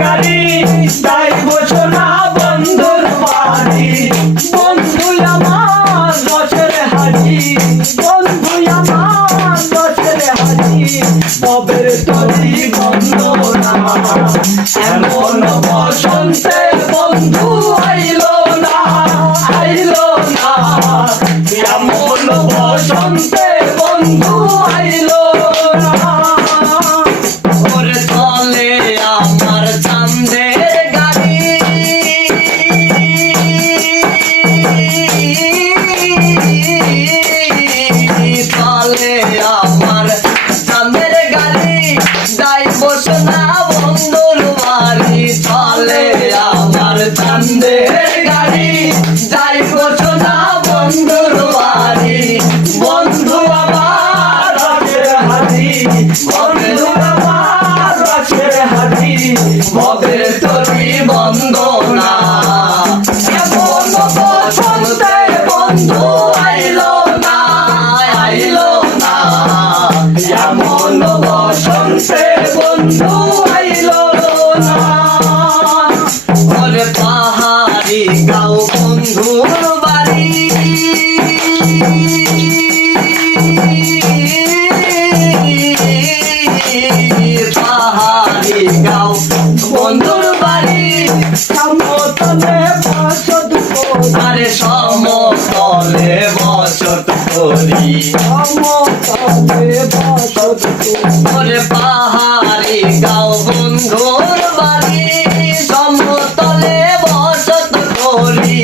গাড়ি যাইব সোনা বন্ধুর বাড়ি। বন্ধু আমার রসের হাড়ি, বন্ধু আমার রসের হাড়ি, ববের তরি বন্দনা। এমন বসন্তে বন্ধু আইলো না, আইলো না, এমন বসন্তে বন্ধু আইলো না। ওরে চলে আমার চাঁদের গাড়ি, চলে আমার চাঁদের গাড়ি, যাইব সোনা বন্ধুর বাড়ি। চলে আমার চাঁদের গাড়ি, যাইব সোনা বন্ধুর বাড়ি। বন্ধু আমার রসের হাড়ি, বন্ধু আমার রসের হাড়ি, ববের তরি বন্দনা। এমন বসন্তে বন্ধু আইলো না, আইলো না, এমন বসন্তে বন্ধু আইলো না। ওরে পাহাড়ি গাঁও বন্ধুর বাড়ি, পাহাড়ি গাঁও বন্ধুর বাড়ি। সমতলে বসত করি, আরে সমতলে বসত করি, সমতলে বসত করি। ওরে পাহাড়ি গাঁও বন্ধুর বাড়ি, সমতলে বসত করি।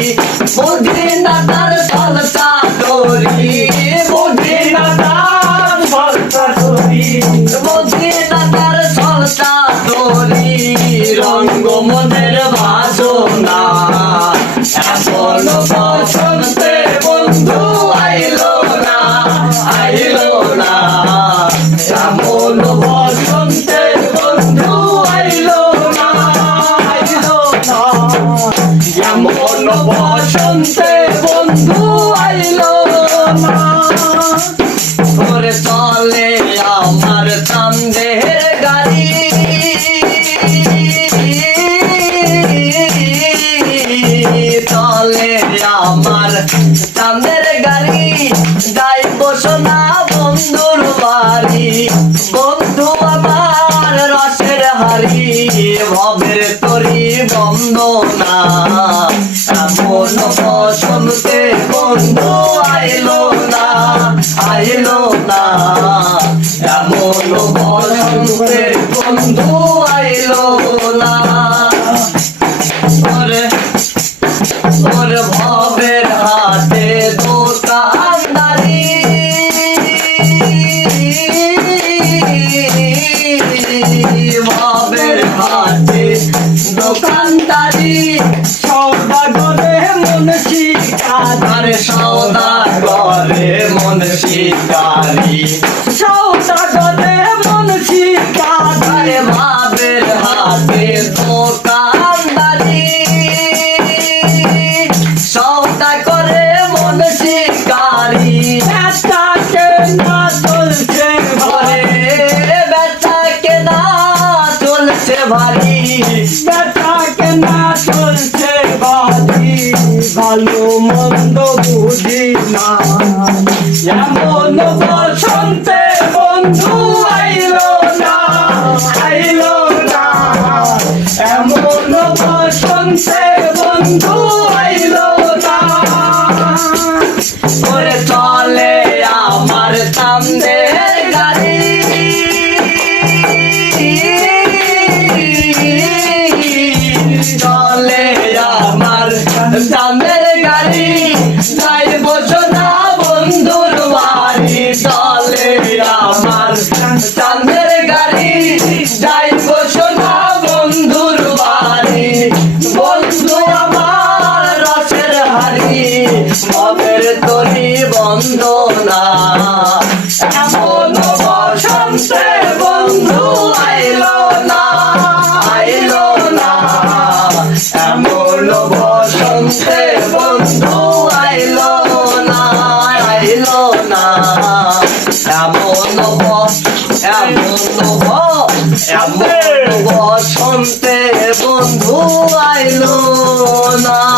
বুদ্ধি না তার চলতা করি, বুদ্ধি না তার ভরসা করি, বুদ্ধি না তার চলতা করি। রঙ্গ মনের বাসনা, এমন বসন্তে বন্ধু আইলো না, আইলো না, এমন বসন্তে বন্ধু আইলো না, আইলো না, এমন বসন্তে বন্ধু আইলো না। ওরে চলে আমার চাঁদের গাড়ি, চলে আমার চাঁদের গাড়ি, যাইব সোনা বন্ধুর বাড়ি। বন্ধু আমার রসের হাড়ি, ভবের তরি বন্দনা। এমন বসন্তে বন্ধু আইলো না, আইলো না, এমন বসন্তে বন্ধু আইলো না। ওরে ওরে ভবের হাতে দোকানদারি, ভবের হাতে দোকানদারি। সৌদাগরে মুন্সি আরে সওদাগরে মুন্সিদারি, সৌদাগরে মুন্সি আরে ভবের হাতে দোকানদারি। সওদা করে মুন্সিদারি, বেচাকে না চলছে ঘরে বেচা কেনা চলছে ভারী। বেচাকে না চলছে বাড়ি, ভালো মন্দ বুঝি না। এমন বসন্তে বন্ধু আইলো না, আইলো না, এমন বসন্তে বন্ধু আইলো না। ওরে চলে আমার চাঁদের গাড়ি, চলে আমার চাঁদের গাড়ি, যাইব সোনা বন্ধুর বাড়ি। চলে আমার চাঁদের গাড়ি, যাইব সোনা বন্ধুর বাড়ি। বন্ধু আমার বসন্তে বন্ধু আইলো না।